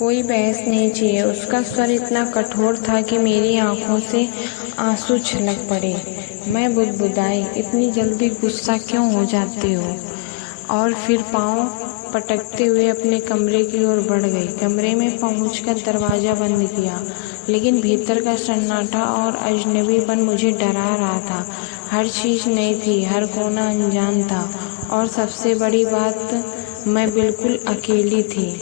कोई बहस नहीं चाहिए। उसका स्वर इतना कठोर था कि मेरी आंखों से आंसू छलक पड़े। मैं बुदबुदाई, इतनी जल्दी गुस्सा क्यों हो जाती हो? और फिर पाँव पटकते हुए अपने कमरे की ओर बढ़ गई। कमरे में पहुंचकर दरवाज़ा बंद किया, लेकिन भीतर का सन्नाटा और अजनबीपन मुझे डरा रहा था। हर चीज़ नई थी, हर कोना अनजान था, और सबसे बड़ी बात, मैं बिल्कुल अकेली थी।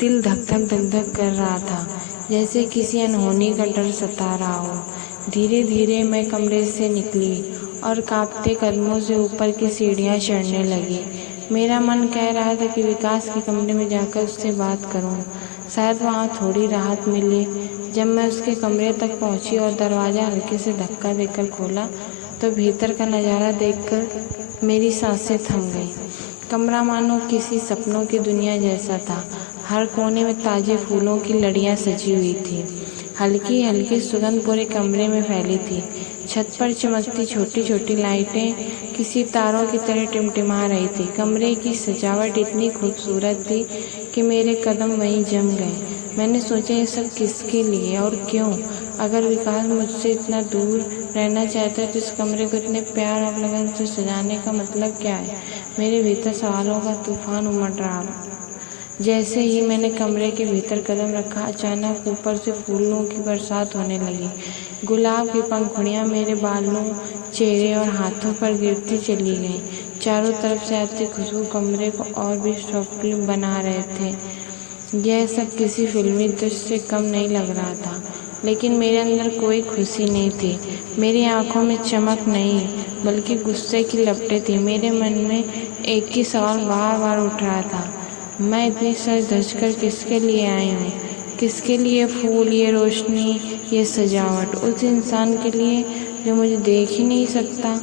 दिल धक धक धक धक कर रहा था, जैसे किसी अनहोनी का डर सता रहा हो। धीरे धीरे मैं कमरे से निकली और कांपते कदमों से ऊपर की सीढ़ियां चढ़ने लगी। मेरा मन कह रहा था कि विकास के कमरे में जाकर उससे बात करूं, शायद वहां थोड़ी राहत मिले। जब मैं उसके कमरे तक पहुंची और दरवाज़ा हल्के से धक्का देकर खोला, तो भीतर का नज़ारा देखकर मेरी सांसें थम गईं। कमरा मानो किसी सपनों की दुनिया जैसा था। हर कोने में ताज़े फूलों की लड़ियाँ सजी हुई थी। हल्की हल्की सुगंध पूरे कमरे में फैली थी। छत पर चमकती छोटी छोटी लाइटें किसी तारों की तरह टिमटिमा रही थी। कमरे की सजावट इतनी खूबसूरत थी कि मेरे कदम वहीं जम गए। मैंने सोचा, ये सब किसके लिए और क्यों? अगर विकास मुझसे इतना दूर रहना चाहता है तो इस कमरे को इतने प्यार और लगन से सजाने का मतलब क्या है? मेरे भीतर सवालों का तूफान उमड़ रहा। जैसे ही मैंने कमरे के भीतर कदम रखा, अचानक ऊपर से फूलों की बरसात होने लगी। गुलाब की पंखुड़ियाँ मेरे बालों, चेहरे और हाथों पर गिरती चली गईं। चारों तरफ से आती खुशबू कमरे को और भी स्वप्निल बना रहे थे। यह सब किसी फिल्मी दृश्य से कम नहीं लग रहा था, लेकिन मेरे अंदर कोई खुशी नहीं थी। मेरी आंखों में चमक नहीं, बल्कि गुस्से की लपटें थीं। मेरे मन में एक ही सवाल बार बार उठ रहा था, मैं इतनी सज धज कर किसके लिए आई हूँ? किसके लिए फूल, ये रोशनी, ये सजावट? उस इंसान के लिए जो मुझे देख ही नहीं सकता।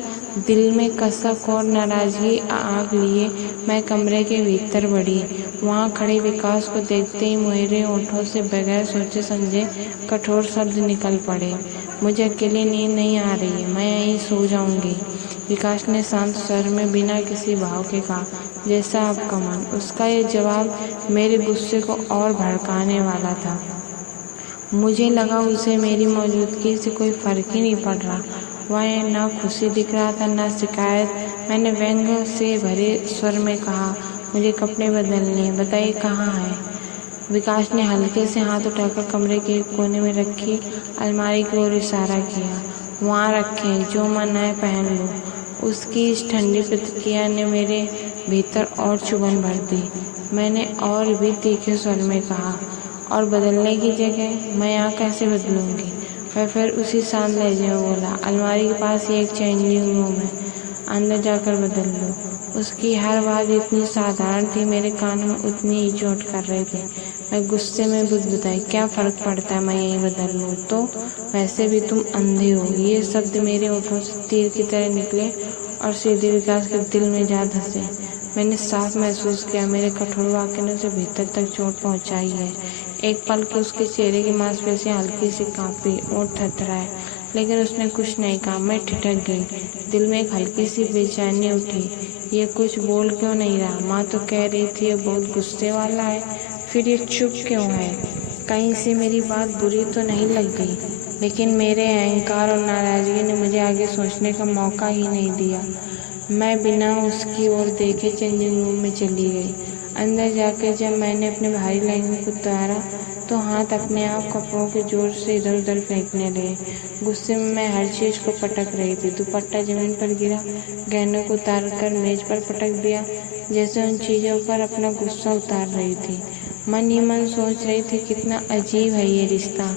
दिल में कसक और नाराज़गी आग लिए मैं कमरे के भीतर बढ़ी। वहाँ खड़े विकास को देखते ही मेरे होठों से बगैर सोचे समझे कठोर शब्द निकल पड़े, मुझे अकेले नींद नहीं आ रही है, मैं यहीं सो जाऊंगी। विकास ने शांत स्वर में बिना किसी भाव के कहा, जैसा आपका मन। उसका ये जवाब मेरे गुस्से को और भड़काने वाला था। मुझे लगा उसे मेरी मौजूदगी से कोई फर्क ही नहीं पड़ रहा। वह ना खुशी दिख रहा था, ना शिकायत। मैंने व्यंग से भरे स्वर में कहा, मुझे कपड़े बदलने हैं, बताइए कहाँ है? विकास ने हल्के से हाथ उठाकर कमरे के एक कोने में रखी अलमारी की ओर इशारा किया। वहाँ रखें, जो मन आए पहन लो। उसकी इस ठंडी प्रतिक्रिया ने मेरे भीतर और चुभन भर दी। मैंने और भी तीखे स्वर में कहा, और बदलने की जगह मैं यहाँ कैसे बदलूंगी? वह फिर उसी शांत लहजे में बोला, अलमारी के पास ही एक चेंजिंग रूम है, अंदर जाकर बदल लो। उसकी हर बात इतनी साधारण थी, मेरे कान में उतनी ही चोट कर रहे थे। मैं गुस्से में बुदबुदाई, क्या फ़र्क पड़ता है, मैं यहीं बदल लूँ तो? वैसे भी तुम अंधे हो। ये शब्द मेरे होठों से तीर की तरह निकले और सीधे विकास के दिल में जा धंसे। मैंने साफ महसूस किया, मेरे कठोर वाक्य ने उसे भीतर तक चोट पहुंचाई है। एक पल को उसके चेहरे की मांसपेशियां हल्की सी कांपी, ओठ थरथराए, लेकिन उसने कुछ नहीं कहा। मैं ठिठक गई, दिल में एक हल्की सी बेचैनी उठी। ये कुछ बोल क्यों नहीं रहा? माँ तो कह रही थी ये बहुत गुस्से वाला है, फिर ये चुप क्यों है? कहीं से मेरी बात बुरी तो नहीं लग गई? लेकिन मेरे अहंकार और नाराज़गी ने मुझे आगे सोचने का मौका ही नहीं दिया। मैं बिना उसकी ओर देखे चेंजिंग रूम में चली गई। अंदर जाकर जब मैंने अपने भारी लहंगे को उतारा तो हाथ अपने आप कपड़ों के जोर से इधर उधर फेंकने लगे। गुस्से में मैं हर चीज़ को पटक रही थी। दुपट्टा जमीन पर गिरा, गहनों को उतार कर मेज पर पटक दिया, जैसे उन चीज़ों पर अपना गुस्सा उतार रही थी। मन ही मन सोच रही थी, कितना अजीब है ये रिश्ता।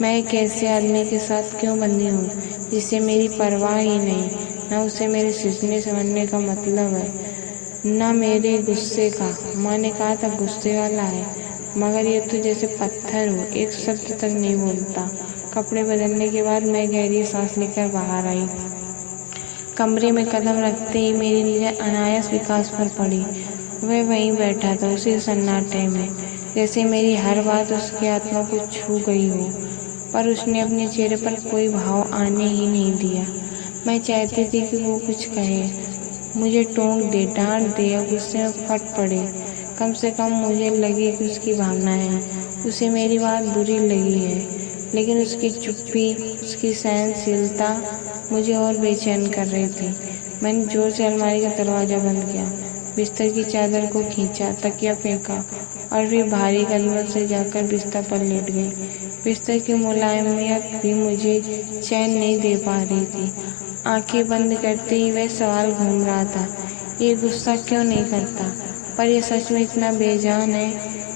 मैं एक ऐसे आदमी के साथ क्यों बंधी हूँ जिसे मेरी परवाह ही नहीं, न उसे मेरे सोचने समझने का मतलब है, न मेरे गुस्से का। माँ ने कहा था गुस्से वाला है, मगर ये तो जैसे पत्थर हो, एक शब्द तक नहीं बोलता। कपड़े बदलने के बाद मैं गहरी सांस लेकर बाहर आई। कमरे में कदम रखते ही मेरी नज़र अनायास विकास पर पड़ी। वह वहीं बैठा था, उसी सन्नाटे में, जैसे मेरी हर बात उसकी आत्मा को छू गई हो। पर उसने अपने चेहरे पर कोई भाव आने ही नहीं दिया। मैं चाहती थी कि वो कुछ कहे, मुझे टोक दे, डांट दे या गुस्से में फट पड़े, कम से कम मुझे लगे कि उसकी भावनाएं उसे मेरी बात बुरी लगी है, लेकिन उसकी चुप्पी, उसकी सहनशीलता मुझे और बेचैन कर रही थी। मैंने जोर से अलमारी का दरवाज़ा बंद किया, बिस्तर की चादर को खींचा, तकिया फेंका और फिर भारी कदमों से जाकर बिस्तर पर लेट गई। बिस्तर की मुलायमियत भी मुझे चैन नहीं दे पा रही थी। आंखें बंद करते ही वह सवाल घूम रहा था, ये गुस्सा क्यों नहीं करता? पर यह सच में इतना बेजान है,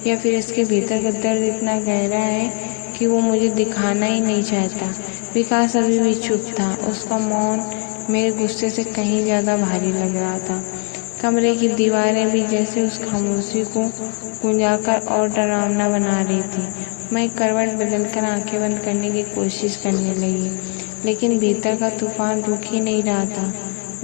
या फिर इसके भीतर का दर्द इतना गहरा है कि वो मुझे दिखाना ही नहीं चाहता। विकास अभी भी चुप था। उसका मौन मेरे गुस्से से कहीं ज़्यादा भारी लग रहा था। कमरे की दीवारें भी जैसे उस खामोशी को गुंजाकर और डरावना बना रही थी। मैं करवट बदलकर आंखें बंद करने की कोशिश करने लगी, लेकिन भीतर का तूफान रुक ही नहीं रहा था।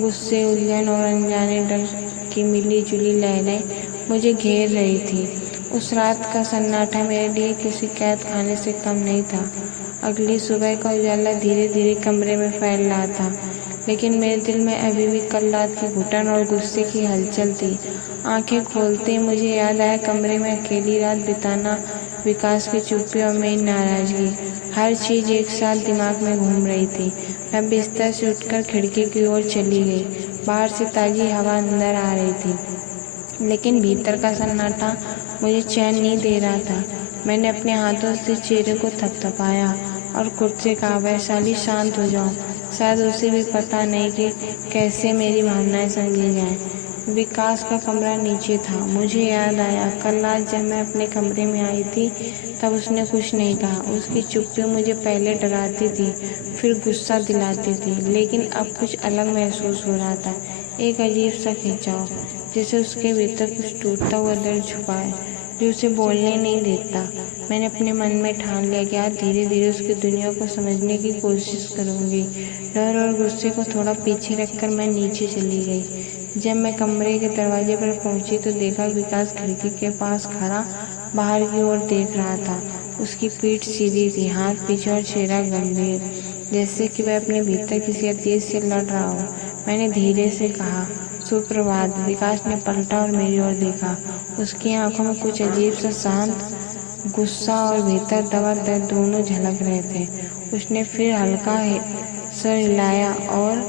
गुस्से, उलझन और अनजाने डर की मिली-जुली लहरें मुझे घेर रही थी। उस रात का सन्नाटा मेरे लिए किसी कैद खाने से कम नहीं था। अगली सुबह का उजाला धीरे धीरे कमरे में फैल रहा था, लेकिन मेरे दिल में अभी भी कल रात की घुटन और गुस्से की हलचल थी। आंखें खोलते ही मुझे याद आया कमरे में अकेली रात बिताना, विकास की चुप्पी और मेरी नाराजगी। हर चीज़ एक साथ दिमाग में घूम रही थी। मैं बिस्तर से उठकर खिड़की की ओर चली गई। बाहर से ताज़ी हवा अंदर आ रही थी, लेकिन भीतर का सन्नाटा मुझे चैन नहीं दे रहा था। मैंने अपने हाथों से चेहरे को थपथपाया और खुद से कहा, वैशाली शांत हो जाओ। शायद उसे भी पता नहीं कि कैसे मेरी भावनाएं समझी जाएं। विकास का कमरा नीचे था। मुझे याद आया कल रात जब मैं अपने कमरे में आई थी, तब उसने कुछ नहीं कहा। उसकी चुप्पी मुझे पहले डराती थी, फिर गुस्सा दिलाती थी, लेकिन अब कुछ अलग महसूस हो रहा था। एक अजीब सा खिंचाव, जैसे उसके भीतर कुछ टूटता हुआ दर्द छुपा है जो उसे बोलने नहीं देता। मैंने अपने मन में ठान लिया कि आज धीरे धीरे उसकी दुनिया को समझने की कोशिश करूंगी। डर और गुस्से को थोड़ा पीछे रखकर मैं नीचे चली गई। जब मैं कमरे के दरवाजे पर पहुंची तो देखा विकास खिड़की के पास खड़ा बाहर की ओर देख रहा था। उसकी पीठ सीधी थी, हाथ पीछे और चेहरा गंभीर, जैसे कि वह अपने भीतर किसी अतीत से लड़ रहा हो। मैंने धीरे से कहा, सुप्रभात। विकास ने पलटा और मेरी ओर देखा। उसकी आंखों में कुछ अजीब सा शांत गुस्सा और भीतर दबा दर्द दोनों झलक रहे थे। उसने फिर हल्का सर हिलाया और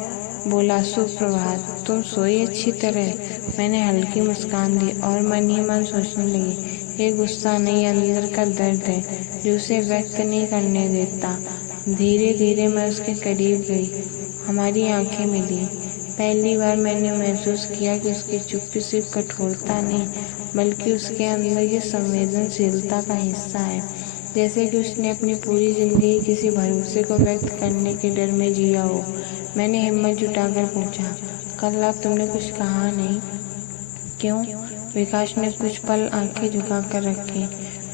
बोला, सुप्रभात। तुम सोई अच्छी तरह? मैंने हल्की मुस्कान दी और मन ही मन सोचने लगी, ये गुस्सा नहीं, अंदर का दर्द है जो उसे व्यक्त नहीं करने देता। धीरे धीरे मैं उसके करीब गई। हमारी आंखें मिली। पहली बार मैंने महसूस किया कि उसकी चुप्पी सिर्फ कठोरता नहीं, बल्कि उसके अंदर की संवेदनशीलता का हिस्सा है। जैसे कि उसने अपनी पूरी जिंदगी किसी भरोसे को व्यक्त करने के डर में जिया हो। मैंने हिम्मत जुटाकर पूछा, कल रात तुमने कुछ कहा नहीं? क्यों? विकास ने कुछ पल आंखें झुकाकर रखी,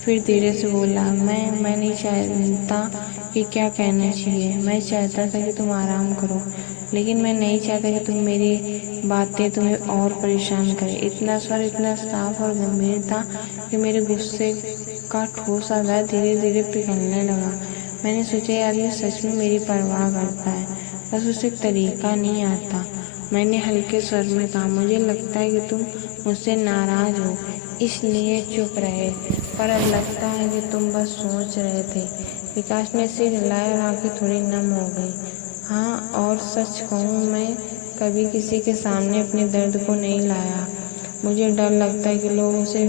फिर धीरे से बोला, मैं नहीं चाहता कि क्या कहना चाहिए। मैं चाहता था कि तुम आराम करो, लेकिन मैं नहीं चाहता कि मेरी बातें तुम्हें और परेशान करें। इतना स्वर इतना साफ और गंभीर था कि मेरे गुस्से का ठोस आधार धीरे धीरे पिघलने लगा। मैंने सोचा, ये आदमी सच में मेरी परवाह करता है, बस उसे तरीका नहीं आता। मैंने हल्के स्वर में कहा, मुझे लगता है कि तुम मुझसे नाराज हो, इसलिए चुप रहे, पर अब लगता है कि तुम बस सोच रहे थे। विकास ने सिर हिलाया और आंखें थोड़ी नम हो गई। हाँ, और सच कहूँ, मैं कभी किसी के सामने अपने दर्द को नहीं लाया। मुझे डर लगता है कि लोग उसे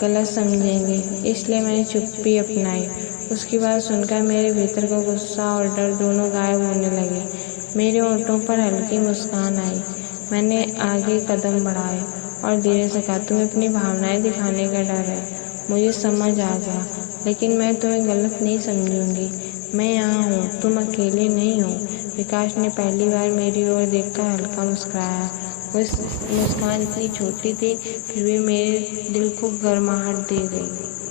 गलत समझेंगे, इसलिए मैंने चुप्पी अपनाई। उसकी बात सुनकर मेरे भीतर का गुस्सा और डर दोनों गायब होने लगे। मेरे होठों पर हल्की मुस्कान आई। मैंने आगे कदम बढ़ाए और धीरे से कहा, तुम्हें अपनी भावनाएं दिखाने का डर है, मुझे समझ आ गया, लेकिन मैं तुम्हें गलत नहीं समझूंगी। मैं यहाँ हूँ, तुम अकेले नहीं हो। विकास ने पहली बार मेरी ओर देखकर हल्का मुस्कुराया। उस मुस्कान इतनी छोटी थी, फिर भी मेरे दिल को गर्माहट दे गई।